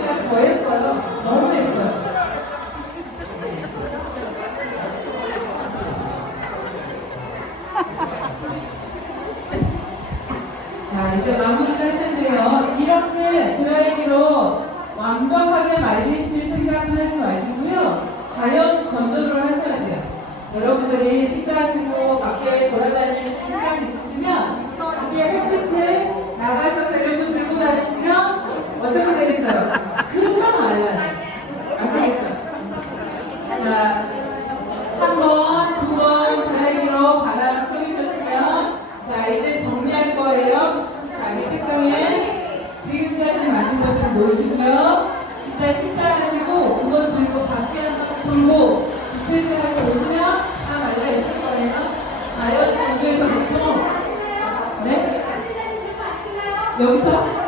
거 보니까 더 예뻐요. 너무 예뻐요. 자, 이제 마무리를 할 텐데요. 이렇게 드라이기로 완벽하게 말리실 생각은 하지 마시고요. 자연 건조를 하셔야 돼요. 여러분들이 식사하시고 밖에 돌아다닐 시간이 있으시면 밖에 햇빛에 나가서 재료도 들고 다니시면 어떻게 되겠어요? 금방 말라요. 아시겠죠? 자, 한 번, 두 번 드라이기로 바람 쏘이셨으면 자, 이제 정리할 거예요. 자기 책상에 지금까지 놓으시고요. 이따 식사하시고 그거 들고 밖에 한번 돌고 디테일하게 오시면 다 말라 있을 거예요. 자연 공부에서 보통 네? 여기서